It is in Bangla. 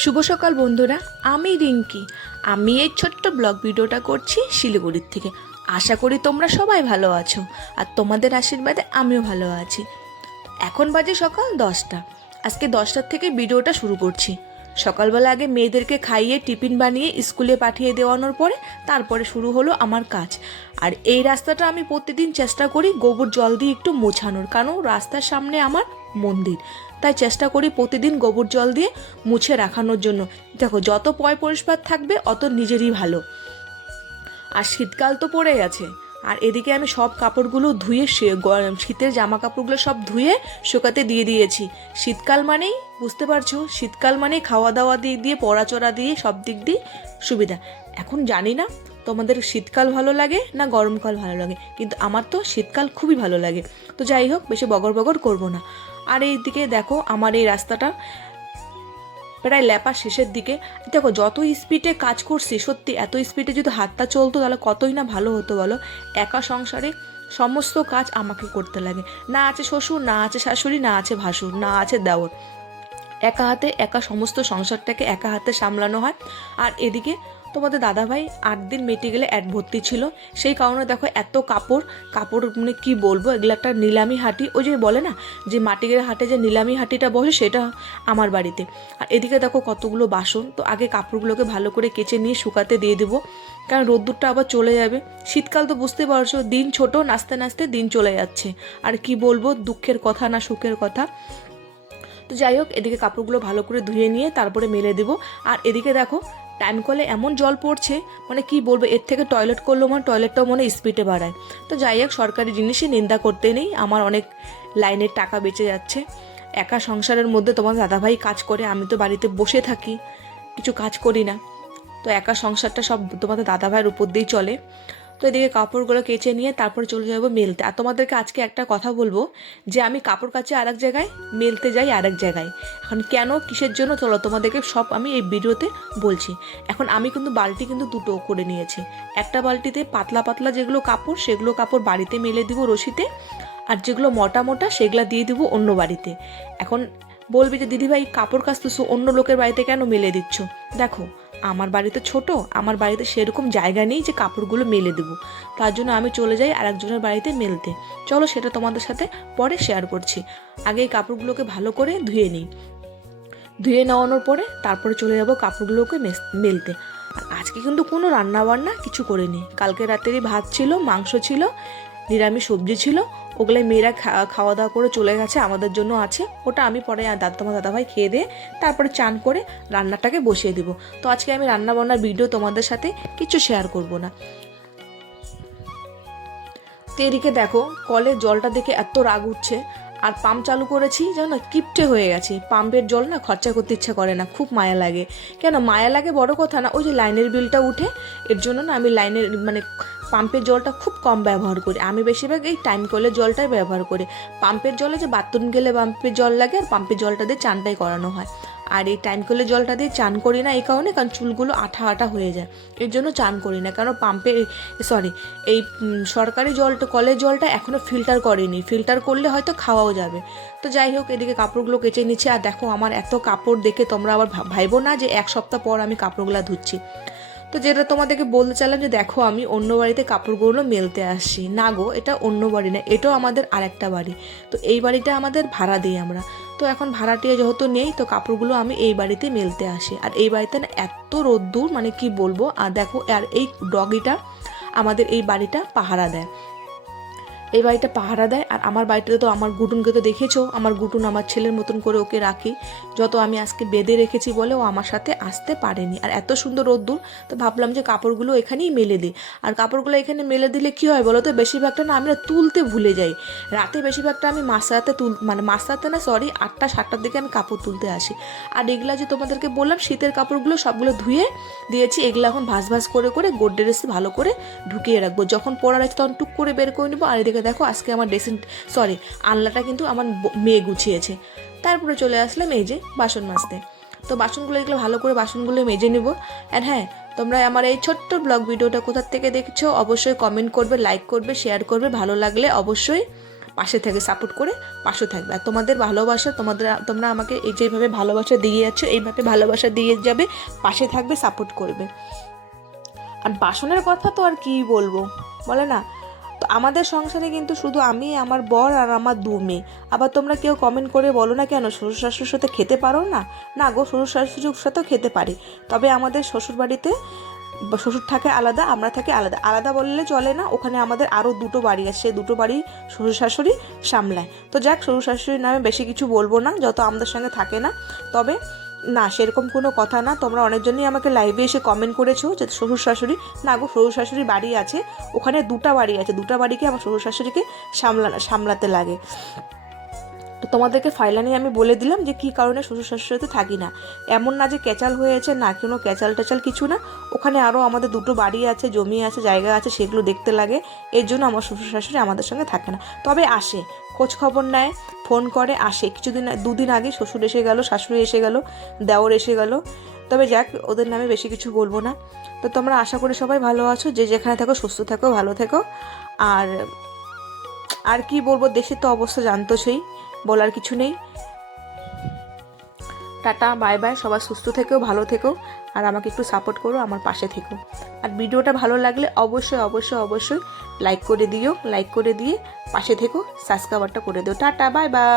শুভ সকাল বন্ধুরা, আমি রিঙ্কি। আমি এই ছোট্ট ব্লগ ভিডিওটা করছি শিলিগুড়ির থেকে। আশা করি তোমরা সবাই ভালো আছো আর তোমাদের আশীর্বাদে আমিও ভালো আছি। এখন বাজে সকাল দশটা। আজকে দশটার থেকে ভিডিওটা শুরু করছি। সকালবেলা আগে মেয়েদেরকে খাইয়ে টিফিন বানিয়ে স্কুলে পাঠিয়ে দেওয়ানোর পরে তারপরে শুরু হলো আমার কাজ। আর এই রাস্তাটা আমি প্রতিদিন চেষ্টা করি গোবর জল দিয়ে একটু মোছানোর, কারণ রাস্তার সামনে আমার মন্দির। তাই চেষ্টা করি প্রতিদিন গোবর জল দিয়ে মুছে রাখানোর জন্য। দেখো, যত পয় পরিষ্কার থাকবে, অত নিজেরই ভালো। আর শীতকাল তো পড়ে গেছে আর এদিকে আমি সব কাপড়গুলো ধুয়ে শীতের জামা কাপড়গুলো সব ধুয়ে শুকাতে দিয়ে দিয়েছি। শীতকাল মানেই, বুঝতে পারছ? শীতকাল মানেই খাওয়া দাওয়া দিক দিয়ে, পড়াচড়া দিয়ে, সব দিক দিয়ে সুবিধা। এখন জানি না তোমাদের শীতকাল ভালো লাগে না গরমকাল ভালো লাগে। কিন্তু আমার তো শীতকাল খুবই ভালো লাগে। তো যাই হোক, বেশি বগর বগর করব না। আর এই দিকে দেখো আমার এই রাস্তাটা প্রায় ল্যাপা শেষের দিকে। দেখো, যত স্পিডে কাজ করছি, সত্যি, এত স্পিডে যদি হাতটা চলতো, তাহলে কতই না ভালো হতো বলো? একা সংসারে সমস্ত কাজ আমাকে করতে লাগে। না আছে শ্বশুর, না আছে শাশুড়ি, না আছে ভাসুর, না আছে দেওর। একা হাতে, একা সমস্ত সংসারটাকে একা হাতে সামলানো হয়। আর এদিকে তোমাদের দাদাভাই আট দিন মেটে গেলে অ্যাড ভর্তি ছিল। সেই কারণে দেখো এত কাপড় কাপড় মানে কি বলব, এগুলো একটা নিলামি হাঁটি। ওই যে বলে না, যে মাটিগের হাটে যে নিলামি হাঁটিটা বসে, সেটা আমার বাড়িতে। আর এদিকে দেখো কতগুলো বাসন, তো আগে কাপড়গুলোকে ভালো করে কেচে নিয়ে শুকাতে দিয়ে দেবো। কারণ রোদ্দুরটা আবার চলে যাবে। শীতকাল তো বুঝতে পারছ, দিন ছোট, নাচতে নাচতে দিন চলে যাচ্ছে। আর কি বলব, দুঃখের কথা না সুখের কথা। তো যাই হোক, এদিকে কাপড়গুলো ভালো করে ধুয়ে নিয়ে তারপরে মেলে দেবো। আর এদিকে দেখো টাইম কলে এমন জল পড়ছে মানে কি বলব, এর থেকে টয়লেট করলেও মানে টয়লেটটাও মনে স্পিডে বাড়ায়। তো যাই হোক, সরকারি জিনিসই নিন্দা করতে নেই, আমার অনেক লাইনের টাকা বেঁচে যাচ্ছে। একা সংসারের মধ্যে তোমার দাদাভাই কাজ করে, আমি তো বাড়িতে বসে থাকি, কিছু কাজ করি না। তো একা সংসারটা সব তোমাদের দাদাভাইয়ের উপর দিয়েই চলে। তো এদিকে কাপড়গুলো কেচে নিয়ে তারপরে চলে যাব মেলতে। আর তোমাদেরকে আজকে একটা কথা বলব যে, আমি কাপড় কাচে আরেক জায়গায়, মেলতে যাই আরেক জায়গায়। এখন কেন, কিসের জন্য, চলো তোমাদেরকে সব আমি এই ভিডিওতে বলছি। এখন আমি কিন্তু বালতি কিন্তু দুটো করে নিয়েছি। একটা বালতিতে পাতলা পাতলা যেগুলো কাপড়, সেগুলো কাপড় বাড়িতে মেলে দিব রশিতে, আর যেগুলো মোটা মোটা, সেগুলো দিয়ে দিব অন্য বাড়িতে। এখন বলবি যে, দিদিভাই, কাপড় কাচতেছো, অন্য লোকের বাড়িতে কেন মেলে দিচ্ছ? দেখো আমার বাড়িতে ছোট, আমার বাড়িতে সেরকম জায়গা নেই যে কাপড়গুলো মেলে দেবো। তার জন্য আমি চলে যাই আরেকজনের বাড়িতে মেলতে। চলো সেটা তোমাদের সাথে পরে শেয়ার করছি। আগে এই কাপড়গুলোকে ভালো করে ধুয়ে নিই। ধুয়ে নেওয়ানোর পরে তারপরে চলে যাব কাপড়গুলোকে মেলতে। আর আজকে কিন্তু কোনো রান্না বান্না কিছু করিনি। কালকে রাতেরই ভাত ছিল, মাংস ছিল নিরামিষ সবজি ছিল ওগুলো মেয়েরা খাওয়া দাওয়া করে চলে গেছে, আমাদের জন্য আছে। ওটা আমি পরে আর দাদা তোমার দাদাভাই খেয়ে দিয়ে তারপরে চান করে রান্নাটাকে বসিয়ে দিব। তো আজকে আমি রান্না বান্নার ভিডিও তোমাদের সাথে কিছু শেয়ার করব না। তো এদিকে দেখো কলের জলটা দেখে এত রাগ উঠছে, আর পাম্প চালু করেছি যেন না, কিপটে হয়ে গেছে। পাম্পের জল না খরচা করতে ইচ্ছা করে না, খুব মায়া লাগে। কেন, মায়া লাগে বড় কথা না, ওই যে লাইনের বিলটা উঠে, এর জন্য না আমি লাইনের মানে পাম্পের জলটা খুব কম ব্যবহার করি। আমি বেশিরভাগ এই টাইম কলের জলটাই ব্যবহার করি। পাম্পের জলে যে বাথরুম গেলে পাম্পের জল লাগে আর পাম্পের জলটা দিয়ে চানটাই করানো হয়। আর এই টাইম কলের জলটা দিয়ে চান করি না এই কারণে কারণ চুলগুলো আঠা আঠা হয়ে যায়। এর জন্য চান করি না কারণ পাম্পে সরি এই সরকারি জলটা কলের জলটা এখনও ফিল্টার করেনি। ফিল্টার করলে হয়তো খাওয়াও যাবে। তো যাই হোক, এদিকে কাপড়গুলো কেচে নিচ্ছে। আর দেখো আমার এত কাপড় দেখে তোমরা আবার ভাইবো না যে এক সপ্তাহ পর আমি কাপড়গুলো ধুচ্ছি। তো যেটা তোমাদেরকে বলতে চাইলাম যে দেখো, আমি অন্য বাড়িতে কাপড়গুলো মেলতে আসি। না গো, এটা অন্য বাড়ি না, এটাও আমাদের আরেকটা বাড়ি। তো এই বাড়িটা আমাদের ভাড়া দিই আমরা। তো এখন ভাড়াটিয়া যেহেতু নেই, তো কাপড়গুলো আমি এই বাড়িতে মেলতে আসি। আর এই বাড়িতে না এত রোদ্দুর মানে কি বলব? আর দেখো, আর এই ডগিটা আমাদের এই বাড়িটা পাহারা দেয়। এই বাড়িটা পাহারা দেয়, আর আমার বাড়িটাতে তো আমার গুটুনকে তো দেখেছ, আমার গুটুন আমার ছেলের মতন করে ওকে রাখি। যত আমি আজকে বেঁধে রেখেছি বলে ও আমার সাথে আসতে পারেনি। আর এত সুন্দর রোদ্দুর, তো ভাবলাম যে কাপড়গুলো এখানেই মেলে দিই। আর কাপড়গুলো এখানে মেলে দিলে কি হয় বলো তো, বেশিরভাগটা না আমি না তুলতে ভুলে যাই। রাতে বেশিরভাগটা আমি মাসরাতে তুল মানে মাসরাতে না সরি আটটা, সাতটার দিকে আমি কাপড় তুলতে আসি। আর এগুলা যে তোমাদেরকে বললাম, শীতের কাপড়গুলো সবগুলো ধুয়ে দিয়েছি, এগুলো এখন ভাজ ভাজ করে করে গোড্রেসে ভালো করে ঢুকিয়ে রাখব। যখন পড়ার আছে তখন টুক করে বের করে নেব, আর এদিকে দেখো, আজকে আমার ড্রেসিং সরি আনলাটা কিন্তু আমার মেয়ে গুছিয়েছে। তারপরে চলে আসলাম এই যে বাসন মাজতে। তো বাসনগুলো এগুলো ভালো করে বাসনগুলো মেজে নেব। আর হ্যাঁ তোমরা আমার এই ছোট্ট ব্লগ ভিডিওটা কোথার থেকে দেখছ, অবশ্যই কমেন্ট করবে লাইক করবে শেয়ার করবে। ভালো লাগলে অবশ্যই পাশে থেকে সাপোর্ট করে পাশে থাকবে। আর তোমাদের ভালোবাসা, তোমাদের, তোমরা আমাকে এই যেভাবে ভালোবাসা দিয়ে যাচ্ছ, এইভাবে ভালোবাসা দিয়ে যাবে, পাশে থাকবে সাপোর্ট করবে। আর বাসনের কথা তো আর কি বলব? বলে না তো আমাদের সংসারে কিন্তু শুধু আমি, আমার বর আর আমার দু মেয়ে। আবার তোমরা কেউ কমেন্ট করে বলো না কেন, শ্বশুর শাশুড়ির সাথে খেতে পারো না? না গো, শ্বশুর শাশুড়ির সাথেও খেতে পারি। তবে আমাদের শ্বশুর বাড়িতে শ্বশুর থাকে আলাদা, আমরা থাকি আলাদা। আলাদা বললে চলে না, ওখানে আমাদের আরও দুটো বাড়ি আছে, সেই দুটো বাড়ি শ্বশুর শাশুড়ি সামলায়। তো যাক, শ্বশুর শাশুড়ির নামে বেশি কিছু বলব না, যত আমাদের সঙ্গে থাকে না। তবে না, সেরকম কোনো কথা না। তোমরা অনেকজনই আমাকে লাইভে এসে কমেন্ট করেছ যে শ্বশুর শাশুড়ি, না গো, শ্বশুর শাশুড়ি বাড়ি আছে। ওখানে দুটা বাড়ি আছে। দুটা বাড়িকে আমার শ্বশুর শাশুড়িকে সামলা, সামলাতে লাগে। তোমাদেরকে ফাইলানি আমি বলে দিলাম যে কী কারণে শ্বশুর শাশুড়িতে থাকি না। এমন না যে ক্যাচাল হয়েছে না কোনো ক্যাচাল ট্যাচাল কিছু না। ওখানে আরও আমাদের দুটো বাড়ি আছে, জমি আছে, জায়গা আছে, সেগুলো দেখতে লাগে। এর জন্য আমার শ্বশুর শাশুড়ি আমাদের সঙ্গে থাকে না। তবে আসে, খোঁজ খবর নেয় ফোন করে, আসে। কিছুদিন, দুদিন আগে শ্বশুর এসে গেল, শাশুড়ি এসে গেল, দেওর এসে গেল। তবে যাক, ওদের নামে বেশি কিছু বলব না। তো তোমরা আশা করি সবাই ভালো আছো, যে যেখানে থাকো, সুস্থ থাকো, ভালো থেকো। আর আর কি বলব, দেশের তো অবস্থা জানতো সেই। বলার কিছু নেই। Tata, bye bye. সবাই সুস্থ থেকেও ভালো থেকো। আর আমাকে একটু সাপোর্ট করো আমার পাশে থেকো। আর ভিডিওটা ভালো লাগলে অবশ্যই অবশ্যই অবশ্যই লাইক করে দিও লাইক করে দিয়ে পাশে থেকো সাবস্ক্রাইবারটা করে দিও। Tata, bye bye.